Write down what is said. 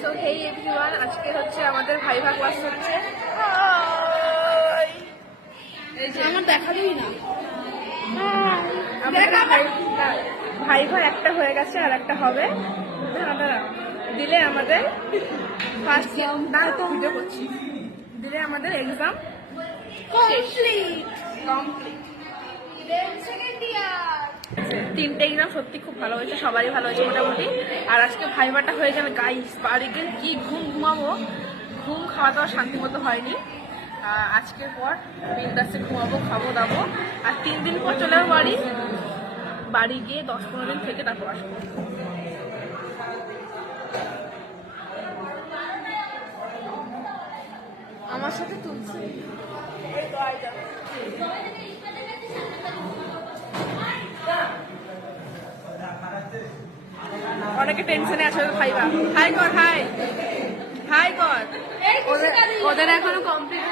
So hey everyone, আজকে হচ্ছে আমাদের ভাইভা ক্লাস হচ্ছে। এই যে আমার দেখাবেই না। আমাদের ভাইভা একটা হয়ে গেছে আর একটা হবে। দাঁড়া দিলে আমাদের ফার্স্ট ভিডিও করছি, দিলে আমাদের এক্সাম কমপ্লিট। তিনটে এক্সাম সত্যি খুব ভালো হয়েছে, সবারই ভালো হয়েছে মোটামুটি। আর আজকে ভাইভাটা হয়ে যাবে গাইস, বাড়ি গিয়ে কি ঘুমাবো, ঘুম খাওয়া দাওয়া শান্তি মতো হয়নি। আজকের পর বিন্দাসে ঘুমাবো, খাবো দাবো, আর 3 দিন পর চলে যাবো বাড়ি। বাড়ি গিয়ে 10-15 দিন থেকে তারপর আসবো। আমার সাথে তুলছে। অনেকে টেনশনে আছে ভাইবা। হাই কর, হাই হাই কর। ওদের এখনো কমপ্লিট